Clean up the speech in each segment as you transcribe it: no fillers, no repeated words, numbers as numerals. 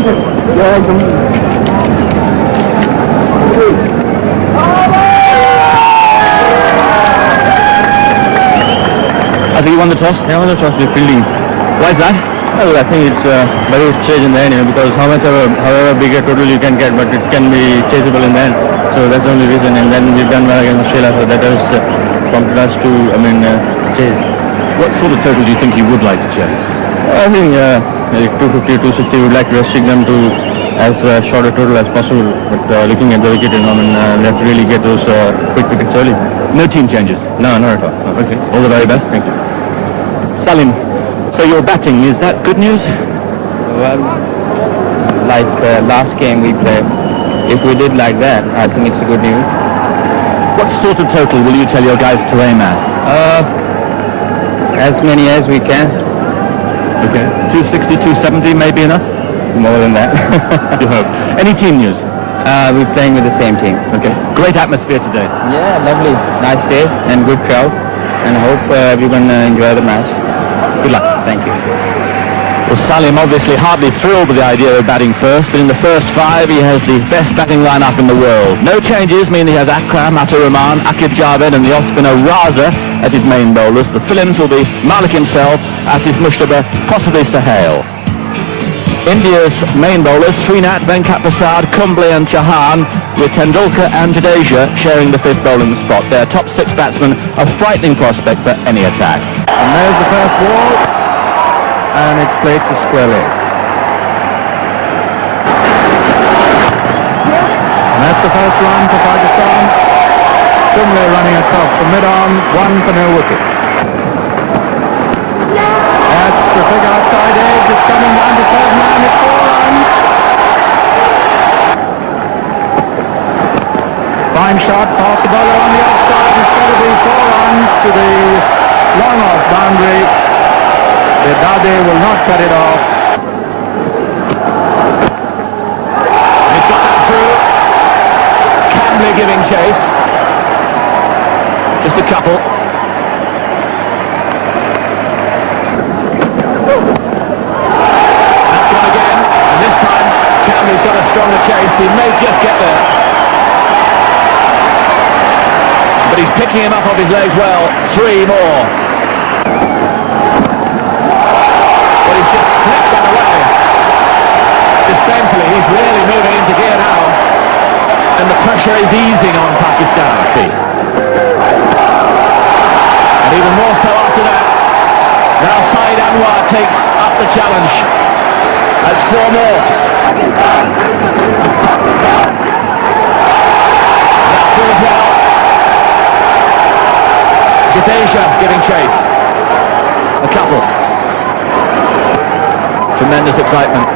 I think he won the toss. Yeah, won the toss with fielding. Why is that? Well, I think it's very chase in the end, because however big a total you can get, but it can be chaseable in the end. So that's the only reason. And then we've done well against Australia, so that has prompted us to, chase. What sort of total do you think you would like to chase? I think 250, 260, we would like to restrict them to as short a total as possible. But looking at the wicket, we have to really get those quick wickets early. No team changes? No, not at all. Oh, okay. All the very best. Thank you. Salim, so you're batting. Is that good news? Well, like last game we played, if we did like that, I think it's a good news. What sort of total will you tell your guys to aim at? As many as we can. Okay. 260, 270 may be enough? More than that. You hope. Any team news? We're playing with the same team. Okay. Great atmosphere today. Yeah, lovely. Nice day and good crowd. And I hope everyone enjoy the match. Good luck. Thank you. Well, Salim obviously hardly thrilled with the idea of batting first, but in the first 5 he has the best batting lineup in the world. No changes mean he has Akram, Rahman, Akif Javed and the off-spinner Raza as his main bowlers. The fill-ins will be Malik himself, Asif Mushtaba, possibly Sohail. India's main bowlers, Srinath, Venkat Prasad, Kumble and Chauhan, with Tendulkar and Jadeja sharing the 5th bowling spot. Their top 6 batsmen, a frightening prospect for any attack. And there's the first ball, and it's played to square leg. And that's the first run for Pakistan. Kumble running across the mid-on, 1 for no wicket. That's the big outside edge. It's coming down to 3rd man. It's 4 runs. Fine shot past the bowler on the outside. It's going to be 4 runs to the long off boundary. The Dade will not cut it off. He's got that through. Cambley giving chase. Just a couple. That's gone again. And this time, Cambley's got a stronger chase. He may just get there. But he's picking him up off his legs well. 3 more. But he's just flipped that away. Disdainfully, he's really moving into gear now. And the pressure is easing on Pakistan. And even more so after that. Now Saeed Anwar takes up the challenge. That's 4 more. That's through as well. Jadeja giving chase. A couple. Tremendous excitement.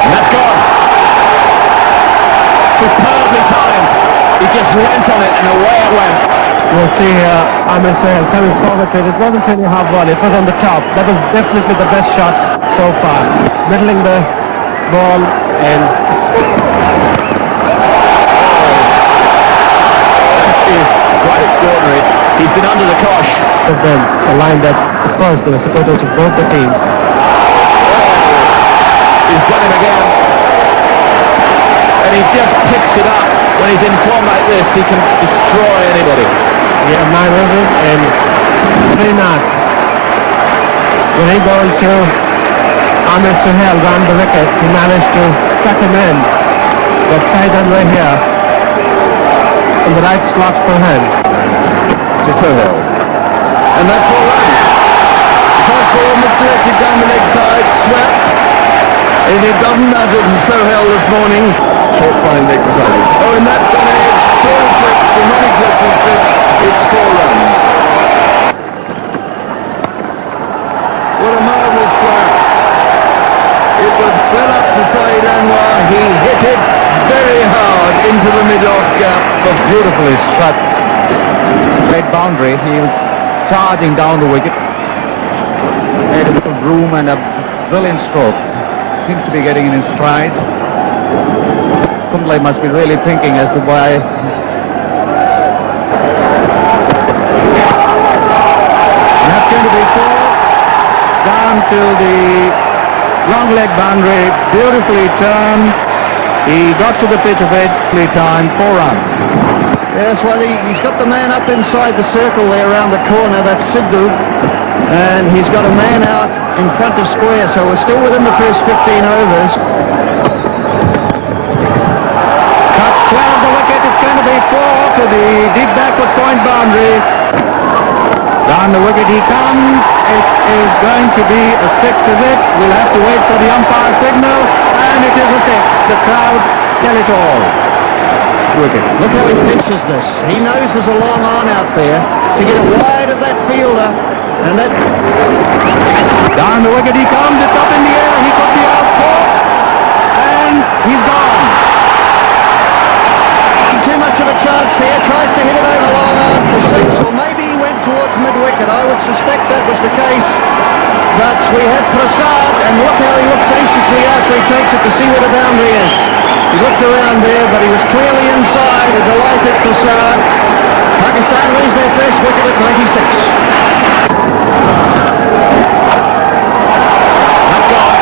And that's gone. Superbly timed. He just leant on it and away it went. You'll see Amir Sohail coming forward to it. It wasn't really half volley, it was on the top. That was definitely the best shot so far. Middling the ball and... That is quite extraordinary. He's been under the cosh. Of them, a line that, of course, there were supporters of both the teams. He's done him again. And he just picks it up. When he's in form like this, he can destroy anybody. Yeah, 9 overs and Srinath. When he bowled to Amir Sohail round the wicket, he managed to cut him in. But Saeed Anwar here in the right slot for him. To Sohail. And that's 4 runs. First ball misdirected down the leg side, swept. And it doesn't matter to Sohail this morning. Short fine leg beside him. Oh, and that's on edge. 4 slips, the non-existent slips. It's 4 runs. What a marvellous grab. It was well up to Saeed Anwar. He hit it very hard into the mid-off gap. But beautifully struck. Great boundary. He was charging down the wicket. Made him some room and a brilliant stroke. Seems to be getting in his strides. Kumble must be really thinking as to why. And that's going to be 4. down to the long leg boundary, beautifully turned. He got to the pitch of it, time 4 runs. Yes, well, he's got the man up inside the circle there around the corner, that's Sidhu. And he's got a man out in front of square, so we're still within the first 15 overs. Cuts clear of the wicket, it's going to be 4 to the deep backward point boundary. Down the wicket he comes. It is going to be a 6, is it? We'll have to wait for the umpire signal, and it is a 6. The crowd tell it all. Wicket. Look how he pitches this. He knows there's a long on out there to get it wide of that fielder. And that... Down the wicket he comes. It's up in the air. He could be out caught. And he's gone. Too much of a chance here. Tries to hit it over long on for 6. Or maybe he went towards mid-wicket. I would suspect that was the case. But we had Prasad. And look how he looks anxiously after he takes it to see where the boundary is. He looked around there, but he was clearly inside. A delighted Prasad. Pakistan lose their first wicket at 96. That's gone.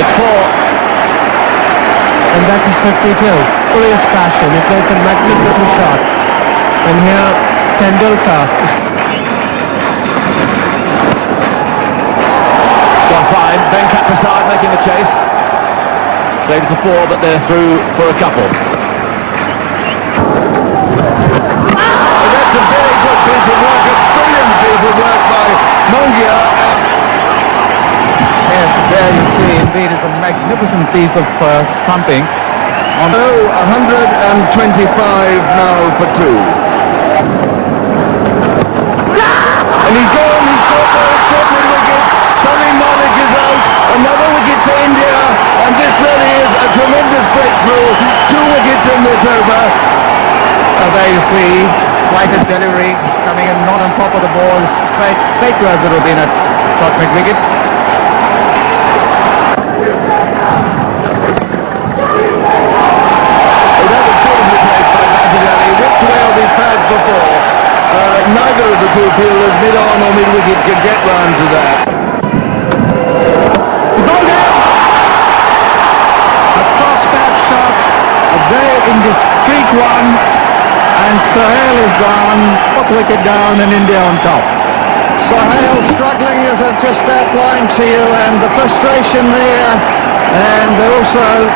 It's 4. And that is 52. Furious passion. It was a magnificent shot. And here, Tendulkar is... Gone fine. Venkat Prasad making the chase. Saves the 4, but they're through for a couple. That's a very good piece of work, a brilliant piece of work by Mongia. Yes, there you see, indeed, it's a magnificent piece of stumping. 125 now for 2. And he's gone, he's got the short mid-wicket. Sunny Malik is out, another wicket for India, and this really is a tremendous breakthrough. 2 wickets in this over. There you see, quite a delivery, coming in not on top of the ball, straight to as it would be in a short mid-wicket. Neither of the two fielders, mid-arm or mid-wicket, could get round to that. A cross-bat shot, a very indiscreet one, and Sohail is gone, 4th wicket down and India on top. Sohail struggling, as I've just outlined to you, and the frustration there, and also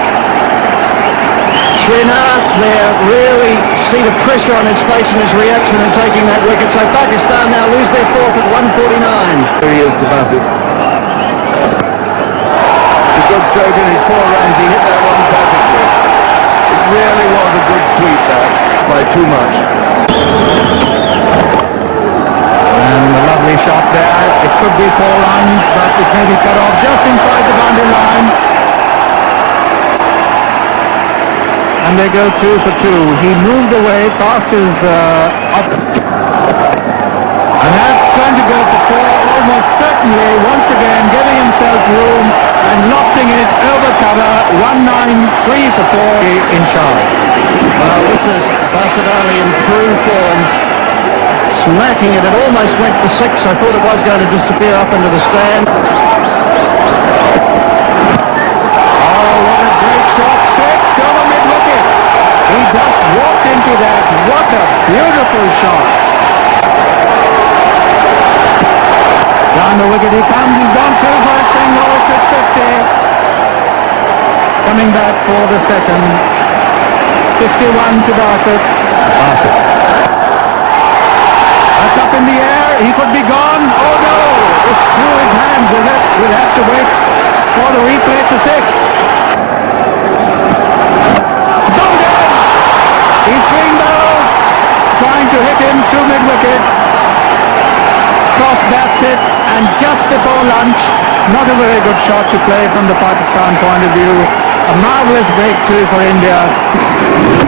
Srinath there, really see the pressure on his face and his reaction in taking that wicket. So Pakistan now lose their 4th at 149. Here he is to Bassett. It's a good stroke in his 4 runs. He hit that one perfectly. It really was a good sweep that, by too much. And a lovely shot there. It could be 4 runs, but it may be cut off just inside the boundary line. And they go 2 for 2. He moved away past his up. And that's going to go for 4, almost certainly, once again giving himself room and lofting it over cover. 193 for 4 in charge. Well, this is Bassett Ali in true form. Smacking it. It almost went for 6. I thought it was going to disappear up into the stand. Oh, what a great shot. 6 over mid-wicket. He just walked into that. What a beautiful shot. Down the wicket he comes. He's gone 2 for a single. 650. Coming back for the second. 51 to Bassett. That's up in the air. He could be gone. Oh no! It's through his hands. We'll have to wait for the replay to 6. He's swing ball, trying to hit him to mid-wicket. Cross bats it, and just before lunch, not a very good shot to play from the Pakistan point of view. A marvellous breakthrough for India.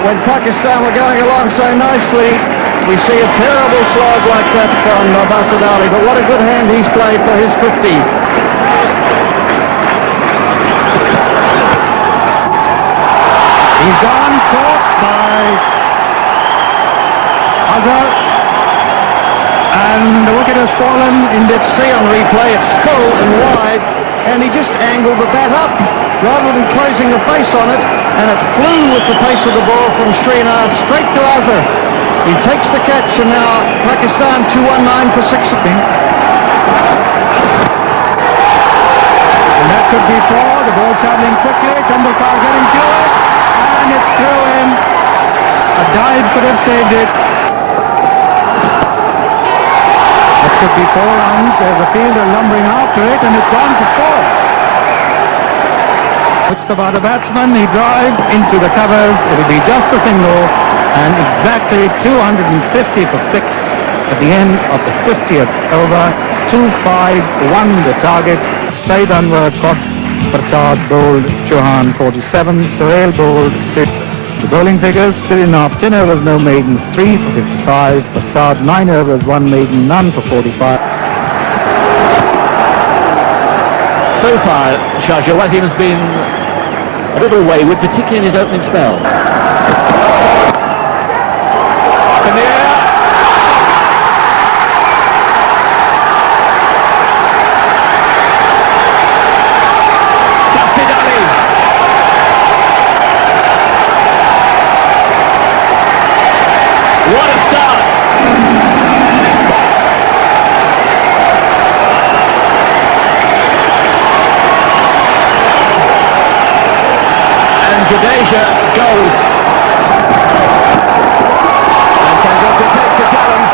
When Pakistan were going along so nicely, we see a terrible slog like that from Bassett Ali. But what a good hand he's played for his 50. He's gone, caught by Azhar, and the fallen in that see on replay. It's full and wide, and he just angled the bat up rather than closing the face on it, and it flew with the pace of the ball from Srinath straight to Azhar. He takes the catch, and now Pakistan 219 for 6. And that could be 4. The ball travelling quickly. Tendulkar getting to it, and it's through him. A dive could have saved it. That could be 4 runs. There's a fielder lumbering after it, and it's gone for 4. Puts the bowler batsman. He drives into the covers. It'll be just a single, and exactly 250 for 6 at the end of the 50th over. 2-5-1 the target. Said Anwar caught Prasad, bowled Chauhan 47, Sohail bowled 6. The bowling figures: Srinath 10 overs, no maidens, 3 for 55. Prasad 9 overs, 1 maiden, none for 45. So far, Shah Wasim has been a little wayward, particularly in his opening spell. Up in the air. Captain Ali. What a start! Jadeja goes. And Tendulkar takes the challenge.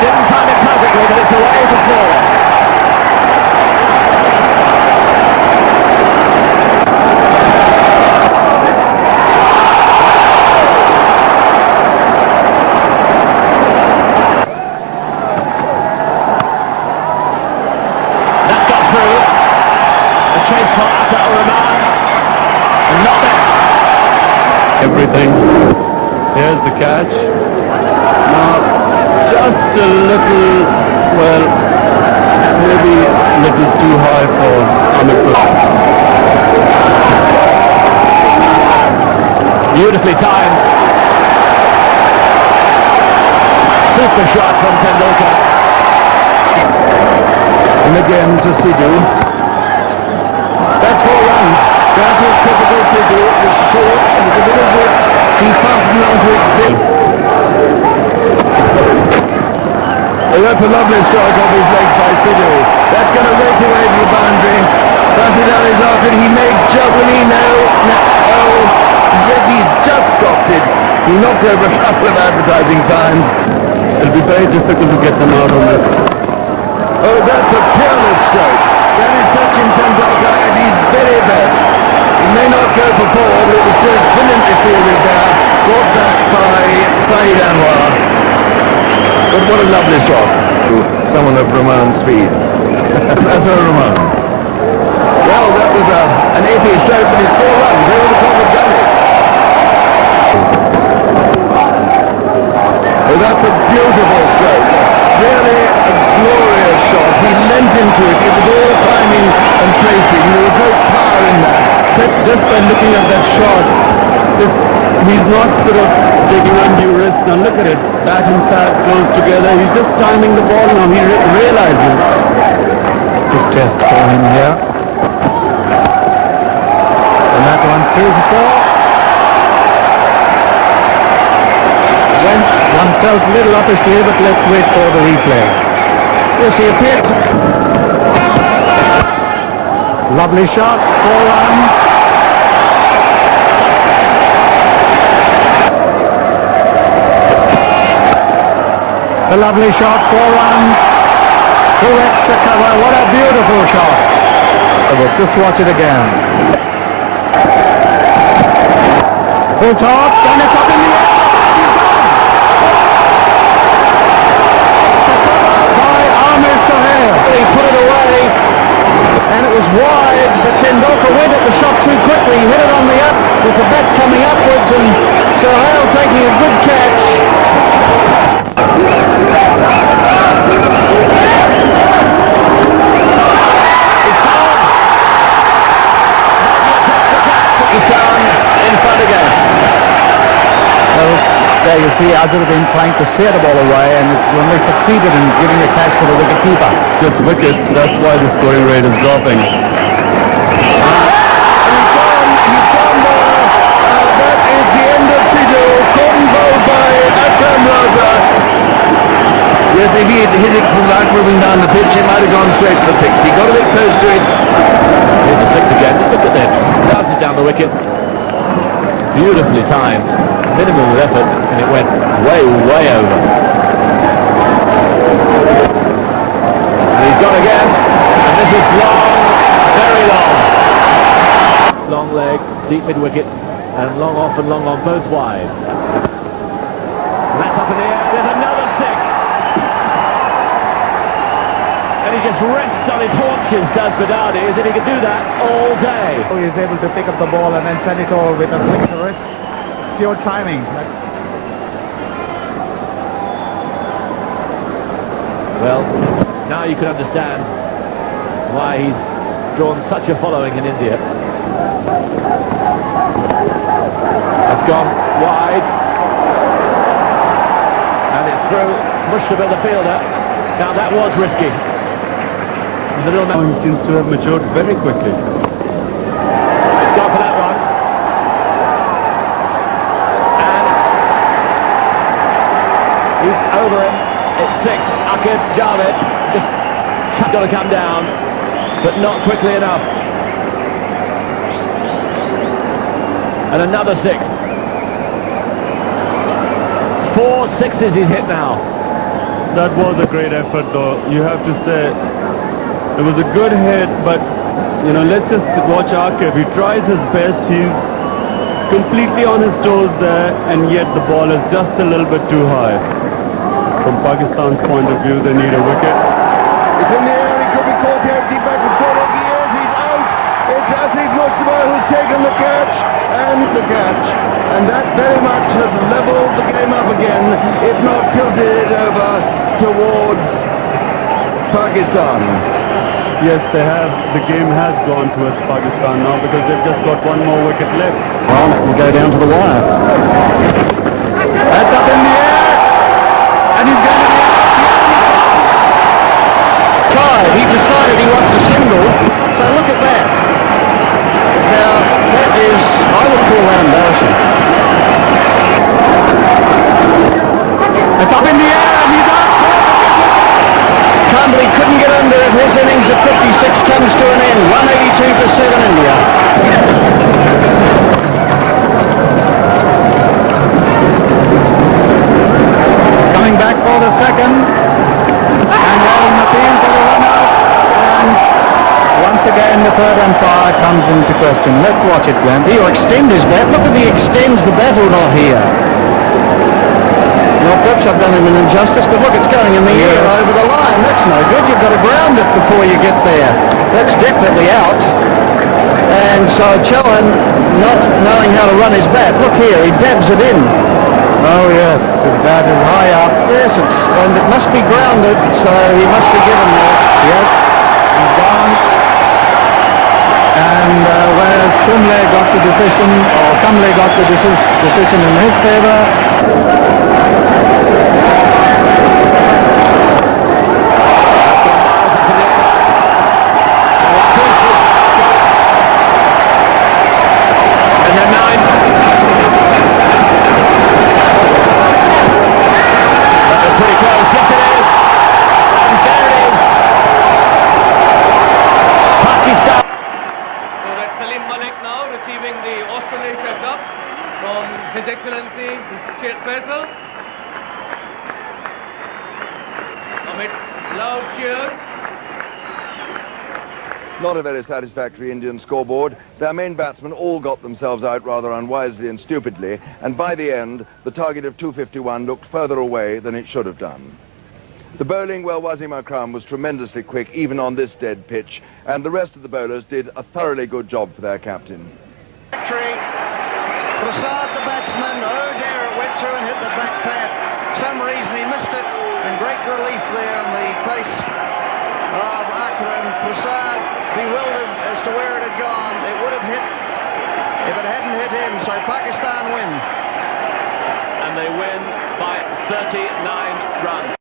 Didn't time it perfectly, but it's away for 4. That's got through. A chase for Rahman. Not there. Everything. Here's the catch. Now, just a little, well, maybe a little too high for Amit. Beautifully timed. Super shot from Tendulkar. And again to Sidhu. That's 4 runs. That was typical Sidhu. It was short and it's a little bit, he fastened onto his stick. Oh, that's a lovely strike off his leg by Sidhu. That's going to race away from the boundary. Rashid Ali's after it. He made will he? No. Oh, yes, he's just stopped it. He knocked over a couple of advertising signs. It'll be very difficult to get them out on this. Oh, that's a peerless stroke. That is Sachin Tendulkar at his very best. He may not go for 4, but it was still brilliantly fielded there. Brought back by Saeed Anwar. But what a lovely shot to someone of Rahman's speed. That's Rahman. Well, that was an 80 stroke, but it's 4 runs. They would have probably done it. Oh, that's a beautiful stroke. Really a glorious shot. He leant into it. It was all timing and tracing. There was no power in that. Just by looking at that shot, He's not sort of taking undue risk. Now look at it. Bat and pad close together. He's just timing the ball now. He realizes. Big test for him here. And that one's 3 for 4. One felt a little up his sleeve, but let's wait for the replay. Yes, he appeared. Lovely shot, 4 runs. A lovely shot, 4 runs. 2 extra cover. What a beautiful shot. Just watch it again. Full toss, and it's up in the air. He put it away, and it was wide, but Tendulkar went at the shot too quickly. He hit it on the up, with the bat coming upwards, and Sohail taking a good catch. Pakistan in front again. Well, there you see Azharuddin trying to steer the ball away, and it's only succeeded in giving a catch to the wicket-keeper. Gets wickets, that's why the scoring rate is dropping. That is the end of Sidhu, caught and bowled by Akram Raza. Yes, if he had hit it from that moving down the pitch, it might have gone straight for six. He got a bit close to it. Here's the six again. Just look at this. Bounces down the wicket. Beautifully timed. Minimum of effort, and it went way, way over. And he's gone again. And this is long, very long. Long leg, deep mid-wicket, and long off and long on, both wide. And that's up in the air. There's another six. And he just rests on his haunches, does Badadi, as if he could do that all day. He is able to pick up the ball and then send it over with a flick of the wrist. Pure timing. Well, now you can understand why he's drawn such a following in India. It's gone wide. And it's through Mushtaba, the fielder. Now that was risky. The little man He seems to have matured very quickly. He's gone for that one. And he's over him. It's six. Akib Javed just got to come down, but not quickly enough. And another six. 4 sixes he's hit now. That was a great effort, though. You have to say it was a good hit, but you know, let's just watch Akib. He tries his best. He's completely on his toes there, and yet the ball is just a little bit too high. From Pakistan's point of view, they need a wicket. It's in the air, he could be caught here, deep back to score. He is, he's out. It's Asif Mustafa who's taken the catch, and that very much has levelled the game up again, if not tilted it over towards Pakistan. Yes, they have. The game has gone towards Pakistan now because they've just got one more wicket left. Well, it will go down to the wire. That's up in the air, and he's going to be out. He decided he wants a single, so look at that. Now, that is, I would call that embarrassing. It's up in the air, and he's out. Campbell couldn't get under it. His innings at 56 comes to an end. 182 for 7 India. Coming back for the second. And there is an appeal for the run out. And once again the third umpire comes into question. Let's watch it, Glenn. He'll extend his bat. Look if he extends the bat or not here. Well, perhaps I've done him an injustice, but look, it's going in the air over the line. That's no good. You've got to ground it before you get there. That's definitely out. And so Chowan, not knowing how to run his bat, look here, he dabs it in. Oh yes, his bat is high up. Yes, and it must be grounded, so he must be given that. Yes, he's gone. And whereas Kumble got the decision, or Kumble got the decision in his favour. Austral-Asia Cup from His Excellency Sheikh Faisal. Amidst loud cheers. Not a very satisfactory Indian scoreboard. Their main batsmen all got themselves out rather unwisely and stupidly, and by the end, the target of 251 looked further away than it should have done. The bowling, well, Wasim Akram was tremendously quick, even on this dead pitch, and the rest of the bowlers did a thoroughly good job for their captain. Victory. Prasad, the batsman, oh dear, it went through and hit the back pad. Some reason he missed it, and great relief there on the face of Akram. Prasad, bewildered as to where it had gone. It would have hit if it hadn't hit him, so Pakistan win. And they win 39 runs.